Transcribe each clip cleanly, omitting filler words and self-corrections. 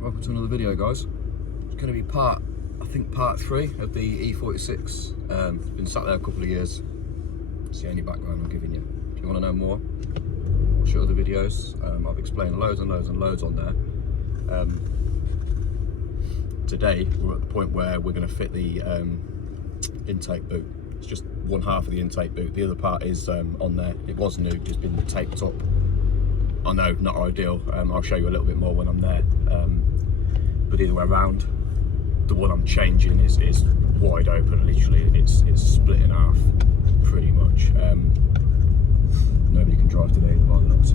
Welcome to another video, guys. It's going to be part 3 of the E46. Been sat there a couple of years. It's the only background I'm giving you. If you want to know more, watch other videos. I've explained loads and loads on there. Today we're at the point where we're going to fit the intake boot. It's just one half of the intake boot. The other part is on there. It was new, just been taped up. I know, not ideal. I'll show you a little bit more when I'm there. But either way around, the one I'm changing is wide open. Literally, it's split in half, pretty much. Nobody can drive today by the looks.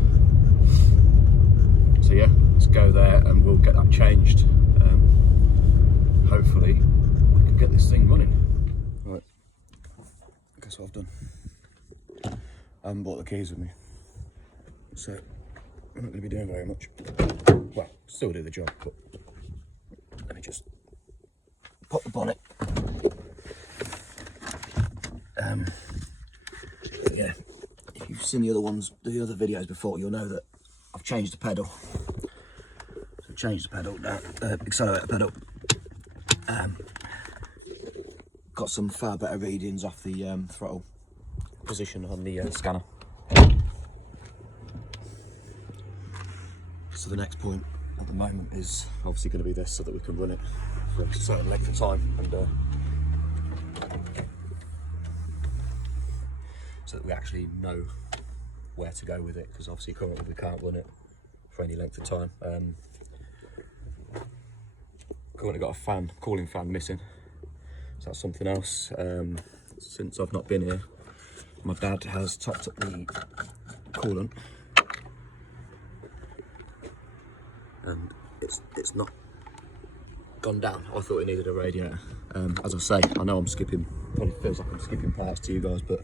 So yeah, let's go there and we'll get that changed. Hopefully, we can get this thing running. Right, guess what I've done? I haven't brought the keys with me, so I'm not going to be doing very much. Well, still do the job, but let me just pop the bonnet. Yeah, if you've seen the other videos before, you'll know that I've changed the pedal. So I've changed the pedal down, accelerator pedal. Got some far better readings off the throttle position on the scanner. So the next point at the moment is obviously going to be this, so that we can run it for a certain length of time, and so that we actually know where to go with it, because obviously currently we can't run it for any length of time. Currently got a cooling fan missing, so that's something else. Since I've not been here, my dad has topped up the coolant, and it's not gone down. I thought it needed a radiator. As I say, I know I'm skipping, probably feels like I'm skipping parts to you guys, but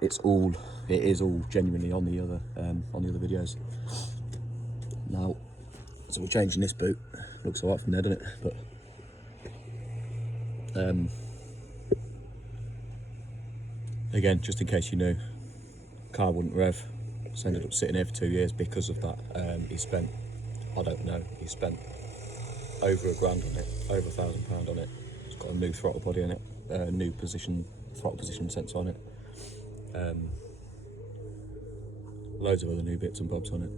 it is all genuinely on the other videos. Now, so we're changing this boot. Looks alright from there, doesn't it? But again, just in case you knew, car wouldn't rev. So ended up sitting here for 2 years because of that. He spent, I don't know, he spent over £1,000 on it, over £1,000 on it. It's got a new throttle body on it, new throttle position sensor on it, loads of other new bits and bobs on it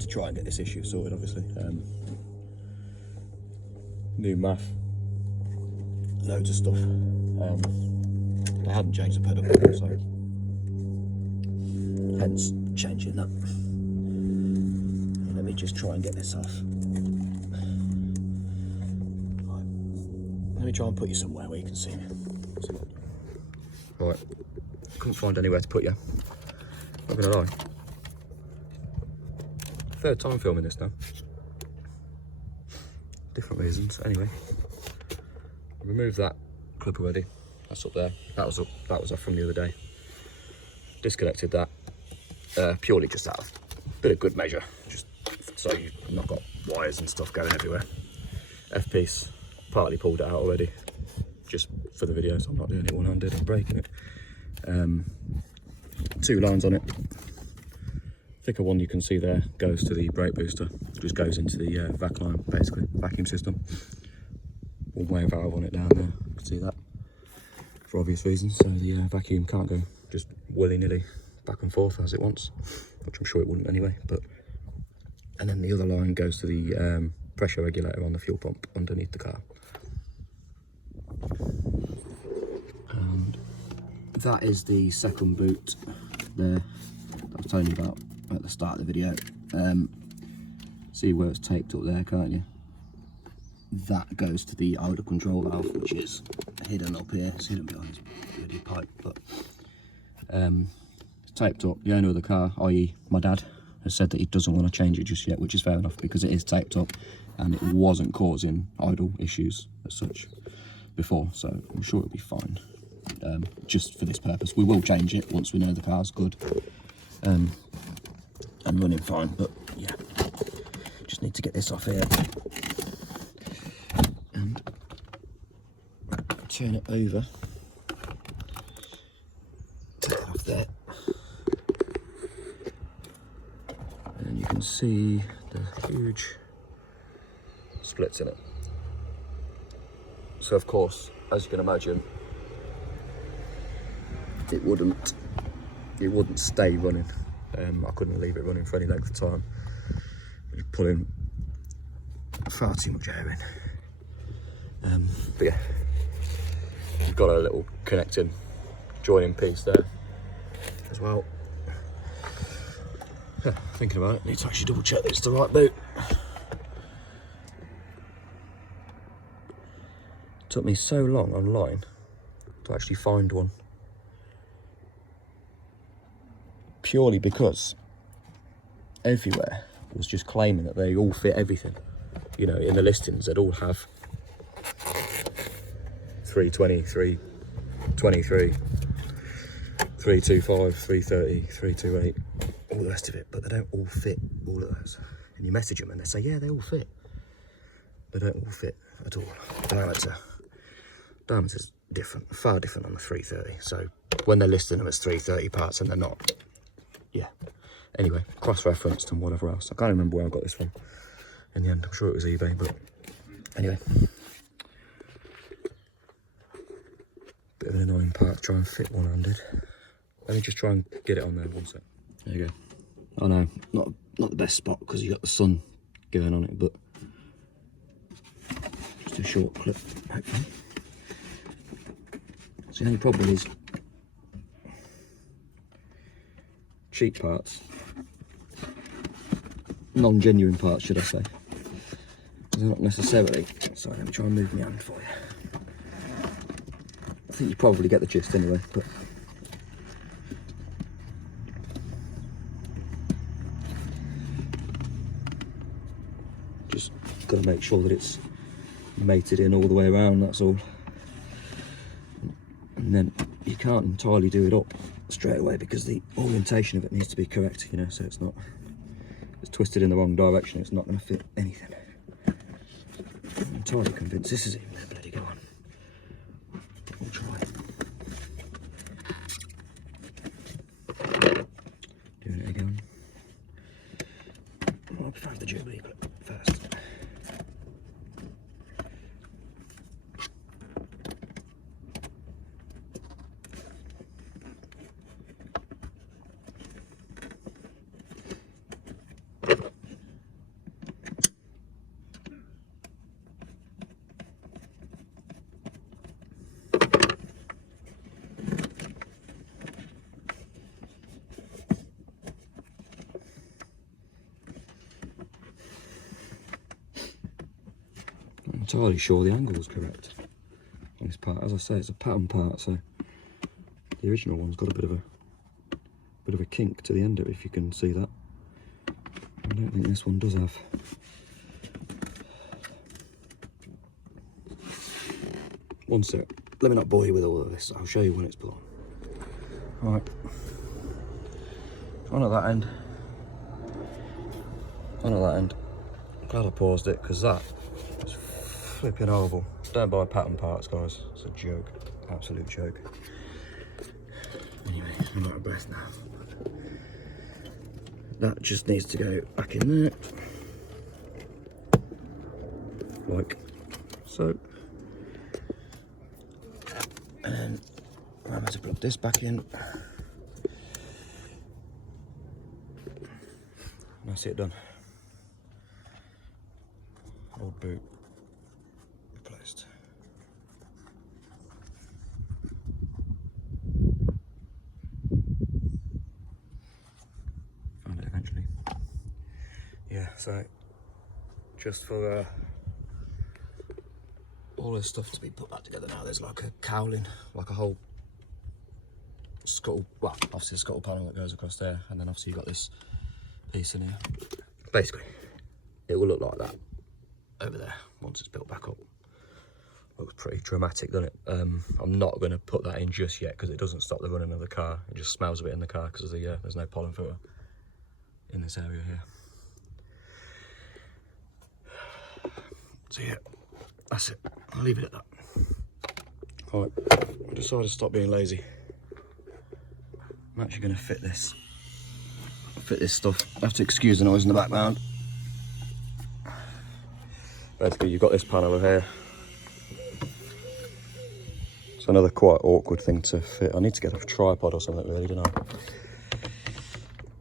to try and get this issue sorted, obviously. New math, loads of stuff. They hadn't changed the pedal, so hence changing that. Let me just try and get this off. Right. Let me try and put you somewhere where you can see me. Right, couldn't find anywhere to put you. Not gonna lie. Third time filming this now. Different reasons. Anyway, remove that clip already. That's up there. That was off from the other day. Disconnected that. Purely just out of a bit of good measure, just so you've not got wires and stuff going everywhere. F-piece, partly pulled it out already, just for the video, so I'm not doing it one-handed, I'm breaking it. 2 lines on it. Thicker one you can see there goes to the brake booster, just goes into the vac line, basically, vacuum system. One-way valve on it down there, you can see that, for obvious reasons, so the vacuum can't go just willy-nilly back and forth as it wants, which I'm sure it wouldn't anyway. But and then the other line goes to the pressure regulator on the fuel pump underneath the car, and that is the second boot there that I was telling you about at the start of the video. See where it's taped up there, can't you? That goes to the idle control valve, which is hidden up here. It's hidden behind this bloody pipe, but taped up. The owner of the car, i.e. my dad, has said that he doesn't want to change it just yet, which is fair enough, because it is taped up and it wasn't causing idle issues as such before, so I'm sure it'll be fine. Just for this purpose, we will change it once we know the car's good and running fine. But yeah, just need to get this off here and turn it over. Take it off there. And you can see The huge splits in it. So of course, as you can imagine, it wouldn't stay running. I couldn't leave it running for any length of time. It's pulling far too much air in. But yeah, you've got a little connecting, joining piece there as well. Yeah, thinking about it, need to actually double check that it's the right boot. It took me so long online to actually find one. Purely because everywhere was just claiming that they all fit everything. You know, in the listings, they'd all have 320, 323, 325, 330, 328, all the rest of it, but they don't all fit all of those. And you message them and they say, yeah, they all fit. They don't all fit at all. Diameter is different, far different on the 330. So when they're listing them as 330 parts and they're not, yeah. Anyway, cross-referenced and whatever else. I can't remember where I got this from in the end. I'm sure it was eBay, but anyway. Bit of an annoying part to try and fit one-handed. Let me just try and get it on there, one sec. There you go. I know, not the best spot because you got the sun going on it, but just a short clip, hopefully. So the only problem is cheap parts, non-genuine parts, should I say. They're not necessarily. Sorry, let me try and move my hand for you. I think you probably get the gist anyway, but just got to make sure that it's mated in all the way around, that's all. And then you can't entirely do it up straight away because the orientation of it needs to be correct, you know, so it's not, if it's twisted in the wrong direction, it's not going to fit anything. I'm entirely convinced this is even going to bloody go on. We'll try. Doing it again. I'll have the Jubilee clip first. Entirely sure the angle was correct on this part. As I say, it's a pattern part, so the original one's got a bit of a kink to the end of it, if you can see that. I don't think this one does have. One sec, let me not bore you with all of this, I'll show you when it's put on. Alright, on at that end, on at that end. I'm glad I paused it, because that was flipping horrible. Don't buy pattern parts, guys, it's a joke, absolute joke. Anyway, I'm out of breath now. That just needs to go back in there, like so. And then remember to plug this back in. And that's it done. Old boot replaced. Found it eventually. Yeah, so just for all this stuff to be put back together now, there's like a cowling, like a whole scuttle, well, obviously a scuttle panel that goes across there, and then obviously you've got this piece in here. Basically, it will look like that over there once it's built back up. Looks pretty dramatic, doesn't it? I'm not going to put that in just yet because it doesn't stop the running of the car. It just smells a bit in the car because there's no pollen filter in this area here. So yeah, that's it. I'll leave it at that. Alright, I decided to stop being lazy. I'm actually going to fit this stuff. I have to excuse the noise in the background. basically you've got this panel here. It's another quite awkward thing to fit. I need to get a tripod or something really, don't I?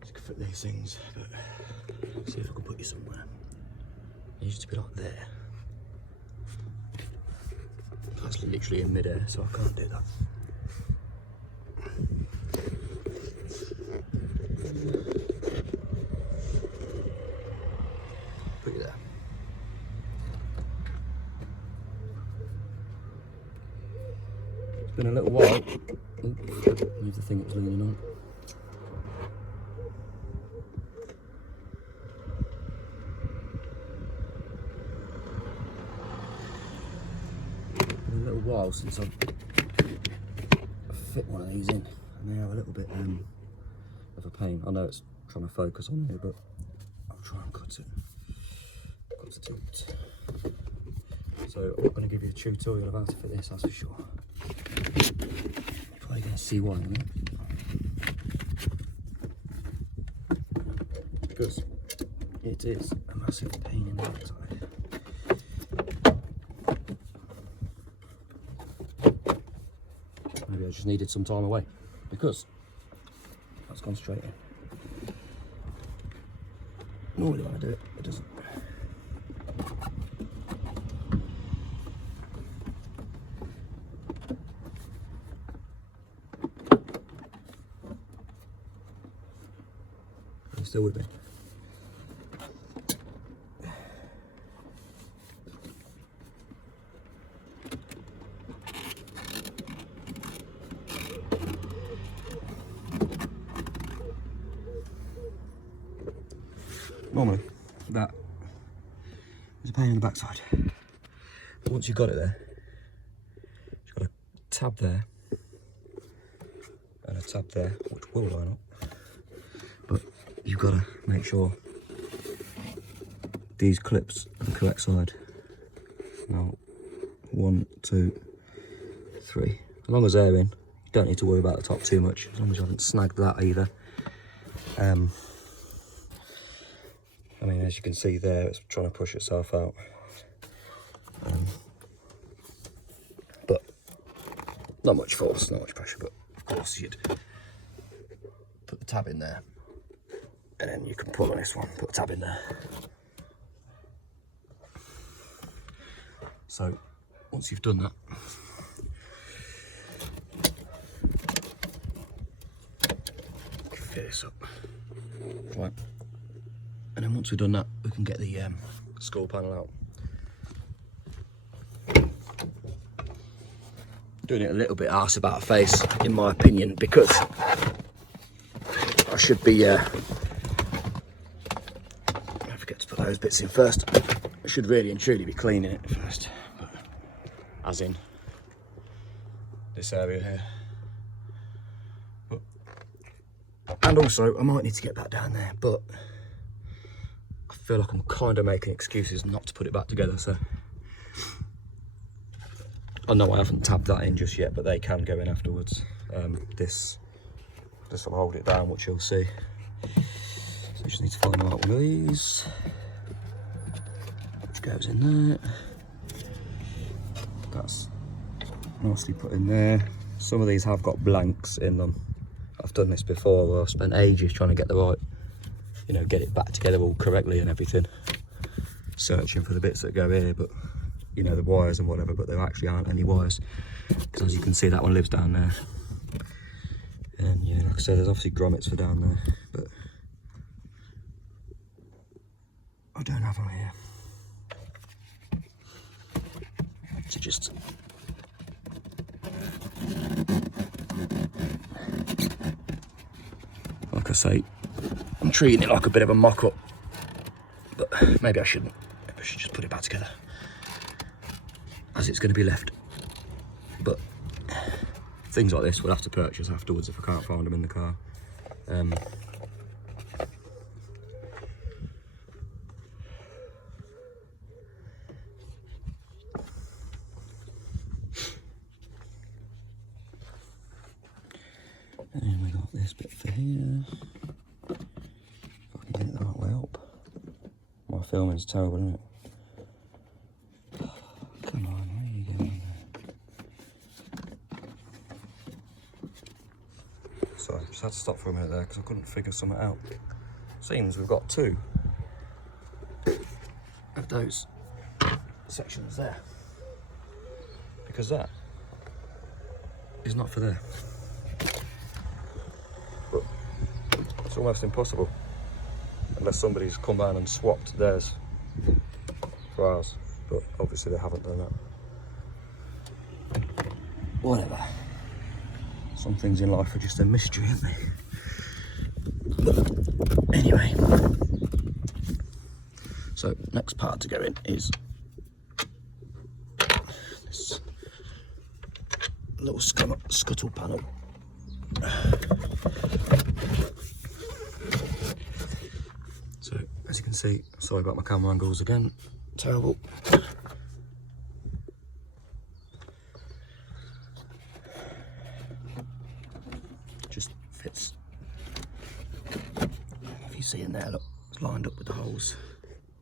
Just fit these things, but see if I can put you somewhere. It used to be like there. That's literally in mid-air, so I can't do that. Put you there. It's been a little while. Leave the thing it was leaning on. Been a little while since I've fit one of these in, and they are a little bit of a pain. I know it's trying to focus on here, but I'll try and cut it. So I'm not going to give you a tutorial of how to fit this, that's for sure. You're probably going to see why in a minute. Because it is a massive pain in the backside. Maybe I just needed some time away, because that's gone straight in. Normally when I do it, it doesn't. You still with me? Normally, that is a pain in the backside. Once you've got it there, you've got a tab there and a tab there, which will line up. But you've got to make sure these clips are the correct side. Now, 1, 2, 3. As long as they're in, you don't need to worry about the top too much, as long as you haven't snagged that either. I mean, as you can see there, it's trying to push itself out. But not much force, not much pressure, but of course you'd put the tab in there, and then you can pull on this one, put the tab in there. So once you've done that, you can fit this up. Right. And then once we've done that, we can get the skull panel out. Doing it a little bit arse about a face, in my opinion, because I should be, don't forget to put those bits in first. I should really and truly be cleaning it first, but, as in this area here. But, and also, I might need to get back down there, but I feel like I'm kind of making excuses not to put it back together, so I know I haven't tabbed that in just yet, but they can go in afterwards. This will hold it down, which you'll see. So you just need to find the right one of these, which goes in there. That's nicely put in there. Some of these have got blanks in them. I've done this before where I've spent ages trying to get the right, you know, get it back together all correctly and everything, searching for the bits that go here, but you know, the wires and whatever, but there actually aren't any wires, because as you can see, that one lives down there, and yeah, like I said, there's obviously grommets for down there, but I don't have them here, so just like I say, I'm treating it like a bit of a mock-up, but maybe I shouldn't. Maybe I should just put it back together, as it's going to be left. But things like this we'll have to purchase afterwards if I can't find them in the car. And we got this bit for here. If I can get it the right way up. My filming's terrible, isn't it? stop for a minute there because I couldn't figure something out. Seems we've got two of those sections there, because that is not for there. But it's almost impossible unless somebody's come down and swapped theirs for ours, but obviously they haven't done that. Whatever. Some things in life are just a mystery, aren't they? But anyway, so next part to go in is this little scuttle panel. So as you can see, sorry about my camera angles again, terrible. Just fits. If you see in there, look, it's lined up with the holes.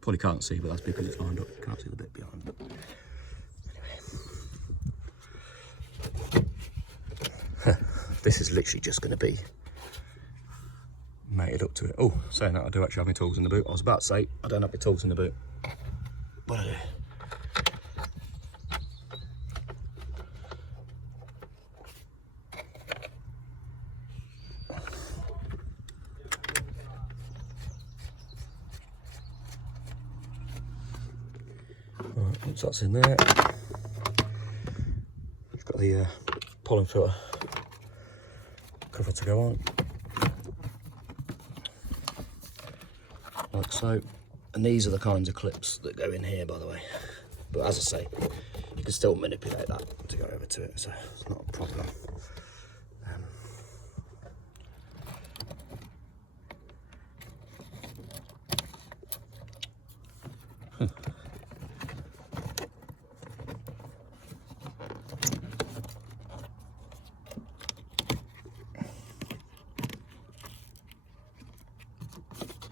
Probably can't see, but that's because it's lined up. You can't see the bit behind, but anyway. This is literally just going to be mated up to it. Oh, saying that, I do actually have my tools in the boot. I was about to say I don't have my tools in the boot, but I do. Right, once that's in there, it's got the pollen filter cover to go on, like so. And these are the kinds of clips that go in here, by the way. But as I say, you can still manipulate that to go over to it, so it's not a problem.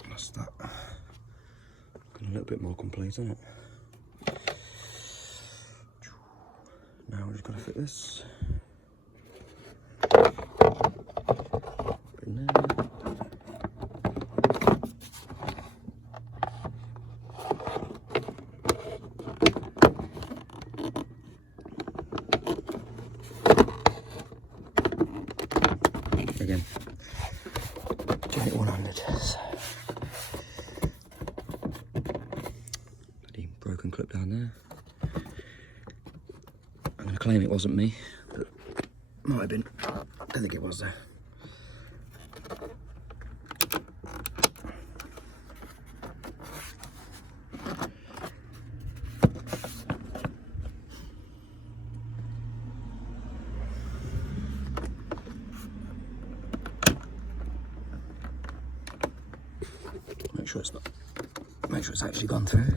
That's that. Looking a little bit more complete, isn't it? Now we've just got to fit this in there. Again, doing it one-handed. So. Bloody broken clip down there. I'm going to claim it wasn't me, but might have been. I don't think it was though. Make sure it's not. Make sure it's actually gone through.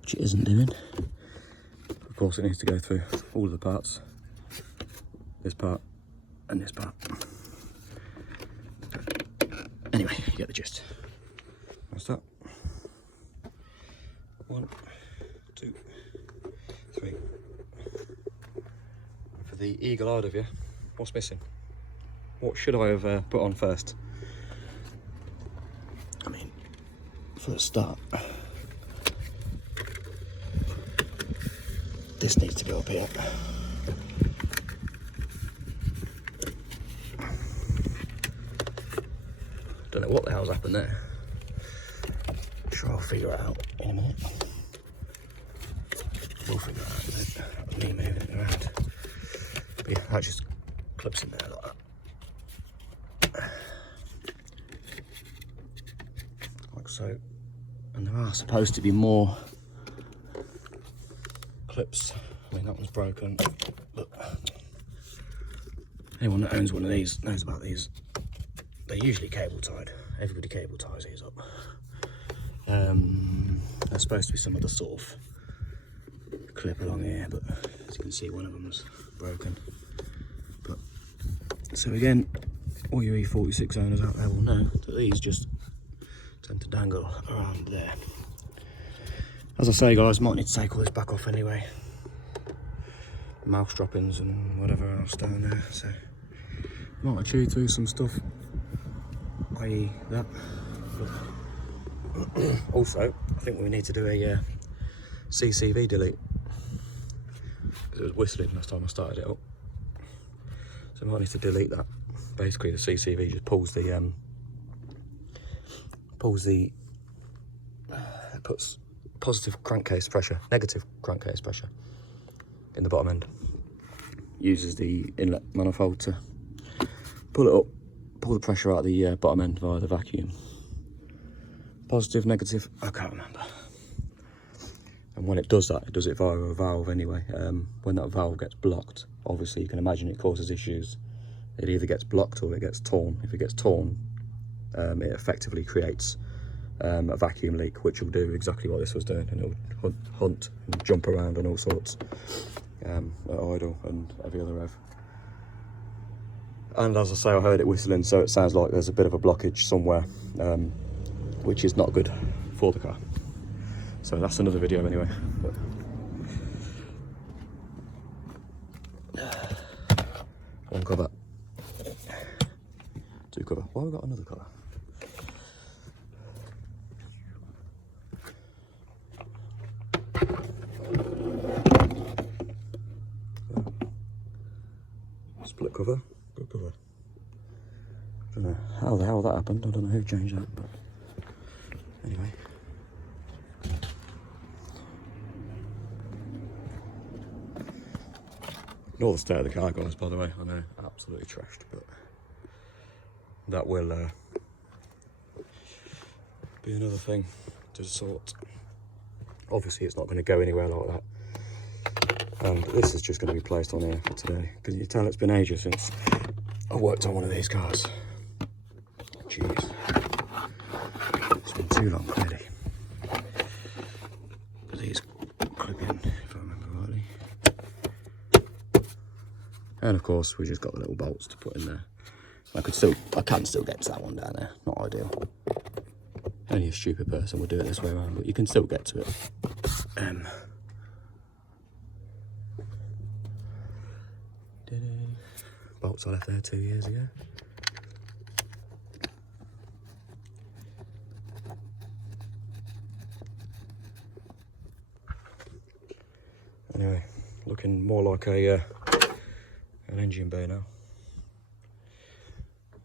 Which it isn't doing. Of course, it needs to go through all of the parts. This part and this part. Anyway, you get the gist. That's that. 1, 2, 3. For the eagle-eyed of you, what's missing? What should I have put on first? I mean, for a start, this needs to go up here. Don't know what the hell's happened there. I'm sure I'll figure it out in a minute. We'll figure it out in a minute. That was me moving it around. But yeah, that just clips in there like that. Like so. And there are supposed to be more clips. I mean, that one's broken. Look. Anyone that owns one of these knows about these. They're usually cable tied. Everybody cable ties these up. There's supposed to be some other sort of clip along here, but as you can see, one of them's broken. But so again, all you E46 owners out there will know that these just tend to dangle around there. As I say, guys, might need to take all this back off anyway. mouse droppings and whatever else down there. So might chew through some stuff, i.e. that. Also, I think we need to do a CCV delete, because it was whistling last time I started it up. So I might need to delete that. Basically, the CCV just puts positive crankcase pressure, negative crankcase pressure in the bottom end. Uses the inlet manifold to pull it up, pull the pressure out of the bottom end via the vacuum. Positive, negative, I can't remember. And when it does that, it does it via a valve anyway. When that valve gets blocked, obviously you can imagine it causes issues. It either gets blocked or it gets torn. If it gets torn, it effectively creates a vacuum leak, which will do exactly what this was doing, and it'll hunt and jump around and all sorts at idle and every other rev. And as I say, I heard it whistling, so it sounds like there's a bit of a blockage somewhere, which is not good for the car. So that's another video anyway. But one cover, two cover. Why have we got another cover? Split cover, good cover. I don't know how the hell that happened. I don't know who changed that, but anyway. Ignore the state of the car, guys, by the way. I know, absolutely trashed, but that will be another thing to sort. Obviously, it's not going to go anywhere like that. And this is just going to be placed on here for today, because you can tell it's been ages since I worked on one of these cars. Jeez. It's been too long, clearly. But these clip in, if I remember rightly. And of course, we just got the little bolts to put in there. I can still get to that one down there. Not ideal. Only a stupid person would do it this way around, but you can still get to it. Bolts I left there 2 years ago. Anyway, looking more like an engine bay now.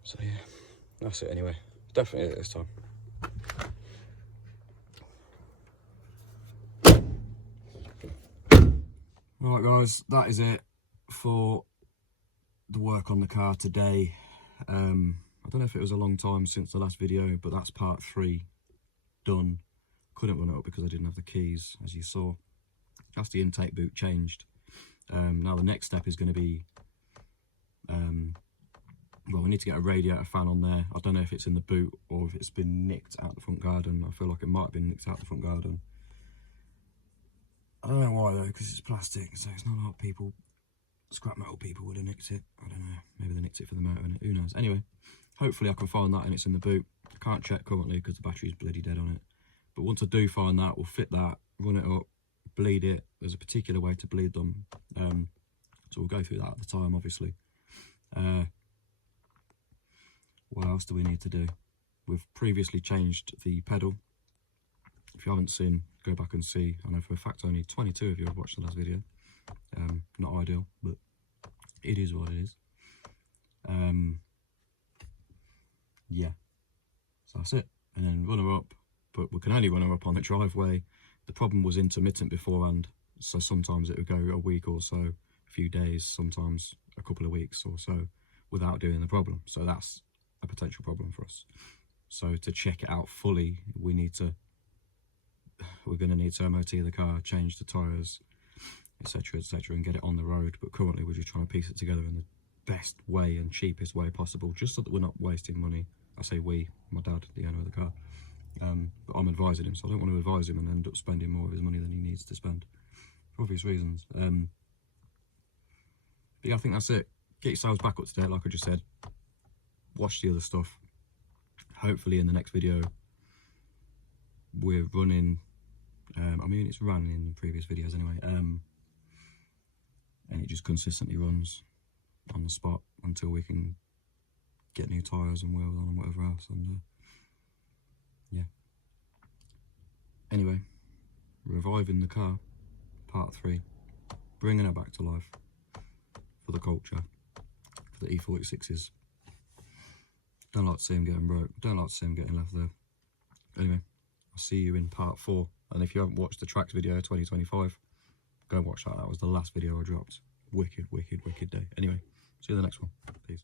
So yeah, that's it anyway. Definitely it this time. Right guys, that is it for the work on the car today. I don't know if it was a long time since the last video, but that's part 3 done. Couldn't run it up because I didn't have the keys, as you saw. That's the intake boot changed. Now the next step is going to be, well, we need to get a radiator fan on there. I don't know if it's in the boot or if it's been nicked out the front garden. I feel like it might have been nicked out the front garden. I don't know why though, because it's plastic, so it's not a lot of people, scrap metal people would have nicked it. I don't know, maybe they nicked it for the motor in it, who knows. Anyway, hopefully I can find that and it's in the boot. I can't check currently because the battery's bloody dead on it. But once I do find that, we'll fit that, run it up, bleed it. There's a particular way to bleed them. So we'll go through that at the time, obviously. What else do we need to do? We've previously changed the pedal. If you haven't seen, go back and see. I know for a fact only 22 of you have watched the last video. Not ideal, but it is what it is. Yeah, so that's it. And then run her up, but we can only run her up on the driveway. The problem was intermittent beforehand, so sometimes it would go a week or so, a few days, sometimes a couple of weeks or so without doing the problem. So that's a potential problem for us. So to check it out fully, we're going to need to MOT the car, change the tyres, etc, and get it on the road. But currently we're just trying to piece it together in the best way and cheapest way possible, just so that we're not wasting money. I say we, my dad, the owner of the car. But I'm advising him, so I don't want to advise him and end up spending more of his money than he needs to spend, for obvious reasons. But yeah, I think that's it. Get yourselves back up to date, like I just said. Watch the other stuff. Hopefully in the next video we're running, I mean it's running in the previous videos anyway, and it just consistently runs on the spot until we can get new tyres and wheels on and whatever else. And yeah. Anyway, reviving the car, part 3, bringing her back to life for the culture, for the E46s. Don't like to see them getting broke, don't like to see them getting left there. Anyway, I'll see you in part 4. And if you haven't watched the tracks video 2025, go and watch that. That was the last video I dropped. Wicked, wicked, wicked day. Anyway, see you in the next one. Peace.